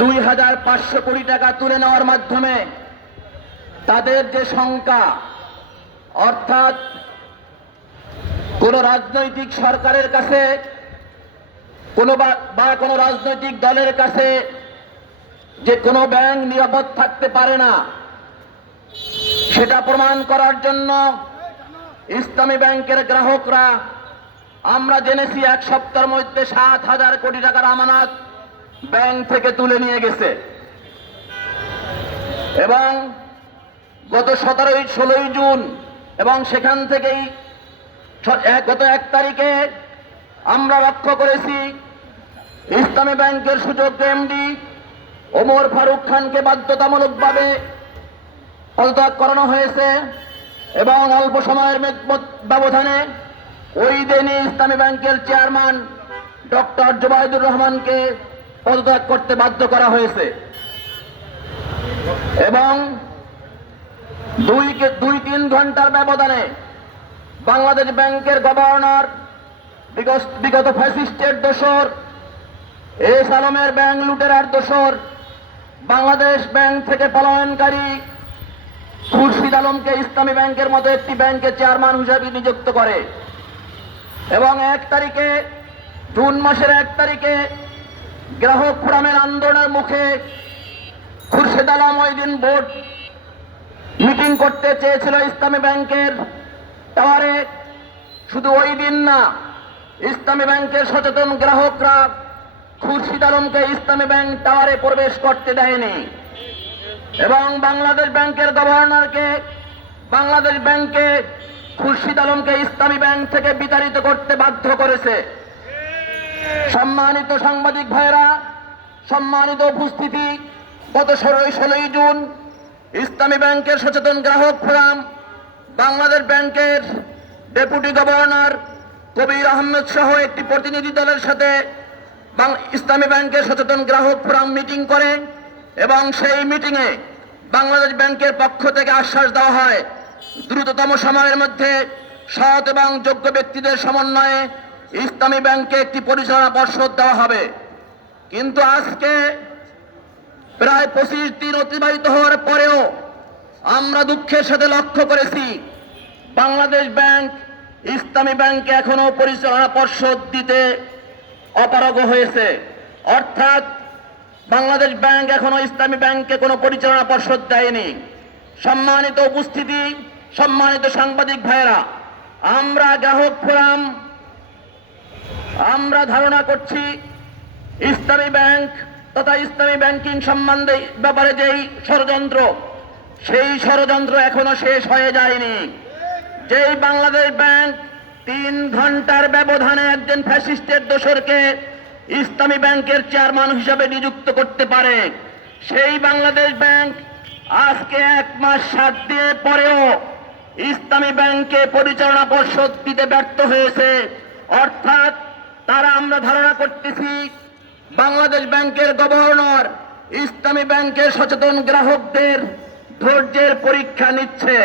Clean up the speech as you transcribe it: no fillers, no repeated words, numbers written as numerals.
2500 কোটি টাকা তুলে নেওয়ার মাধ্যমে তাদের যে শঙ্কা, অর্থাৎ কোন রাজনৈতিক সরকারের কাছে কোন রাজনৈতিক দলের কাছে যে কোনো ব্যাংক নিরাপদ থাকতে পারে না, সেটা প্রমাণ করার জন্য ইসলামী ব্যাংকের গ্রাহকরা, আমরা জেনেছি 1 সপ্তাহের মধ্যে 7,000 কোটি টাকার আমানত ব্যাংক থেকে তুলে নিয়ে গেছে। এবং গত 17-16 জুন এবং সেখান থেকেই গত 1 তারিখে আমরা লক্ষ্য করেছি ইসলামী ব্যাংকের সুযোগ্য এমডি ওমর ফারুক খানকে বাধ্যতামূলকভাবে পদত্যাগ করানো হয়েছে এবং অল্প সময়ের ব্যবধানে ওই দিনই ইসলামী ব্যাংকের চেয়ারম্যান ডক্টর জুবাইদুর রহমানকে পদত্যাগ করতে বাধ্য করা হয়েছে। এবং 2-3 ঘন্টার ব্যবধানে বাংলাদেশ ব্যাংকের গভর্নর, বিগত ফ্যাসিস্টের দোসর, এস আলমের ব্যাংক লুটেরার দোসর, বাংলাদেশ ব্যাংক থেকে পলায়নকারী খুরশিদ আলমকে ইসলামী ব্যাংকের মতো একটি ব্যাংকের চেয়ারম্যান হিসেবে নিযুক্ত করে। এবং 1 তারিখে, জুন মাসের 1 তারিখে গ্রাহক ফোরামের আন্দোলনের মুখে খুরশিদ আলম ওই দিন বোর্ড মিটিং করতে চেয়েছিল ইসলামী ব্যাংকের টাওয়ারে। শুধু ওই দিন না, ইসলামী ব্যাংকের সচেতন গ্রাহকরা খুরশিদ আলমকে ইসলামী ব্যাংক টাওয়ারে প্রবেশ করতে দেয়নি এবং বাংলাদেশ ব্যাংকের গভর্নরকে বাংলাদেশ ব্যাংকে খুরশিদ আলমকে ইসলামী ব্যাংক থেকে বিতাড়িত করতে বাধ্য করেছে। সম্মানিত সাংবাদিক ভাইরা, সম্মানিত উপস্থিতি, গত 16 জুন ইসলামী ব্যাংকের সচেতন গ্রাহক ফোরাম, বাংলাদেশ ব্যাংকের ডেপুটি গভর্নর কবির আহমেদ সহ একটি প্রতিনিধি দলের সাথে ইসলামী ব্যাংকের সচেতন গ্রাহক ফোরাম মিটিং করে এবং সেই মিটিংয়ে বাংলাদেশ ব্যাংকের পক্ষ থেকে আশ্বাস দেওয়া হয় দ্রুততম সময়ের মধ্যে সৎ এবং যোগ্য ব্যক্তিদের সমন্বয়ে ইসলামী ব্যাংকে একটি পরিচালনা পর্ষদ দেওয়া হবে। কিন্তু আজকে প্রায় 25 দিন অতিবাহিত হওয়ার পরেও আমরা দুঃখের সাথে লক্ষ্য করেছি বাংলাদেশ ব্যাংক ইসলামী ব্যাংকে এখনো পরিচালনা পর্ষদ দিতে অপারগ হয়েছে। অর্থাৎ বাংলাদেশ ব্যাংক এখনো ইসলামী ব্যাংকে কোনো পরিচালনা পর্ষদ দেয়নি। সম্মানিত উপস্থিতি, সম্মানিত সাংবাদিক ভাইরা, আমরা গ্রাহক ফোরাম আমরা ধারণা করছি ইসলামী ব্যাংক তথা ইসলামী ব্যাংকিং সম্বন্ধে ব্যাপারে যেই ষড়যন্ত্র, সেই ষড়যন্ত্র এখনো শেষ হয়ে যায়নি। যেই বাংলাদেশ ব্যাংক 3 ঘন্টার ব্যবধানে একজন ফ্যাসিস্টের দোসরকে ইসলামী ব্যাংকের চেয়ারম্যান হিসাবে নিযুক্ত করতে পারে, সেই বাংলাদেশ ব্যাংক আজকে 1 মাস 7 দিনের পরেও ইসলামী ব্যাংকে পরিচালনা পর্ষদ দিতে ব্যর্থ হয়েছে। অর্থাৎ তারা, আমরা ধারণা করতেছি বাংলাদেশ ব্যাংকের গভর্নর ইসলামী ব্যাংকের সচেতন গ্রাহকদের ধৈর্যের পরীক্ষা নিচ্ছে।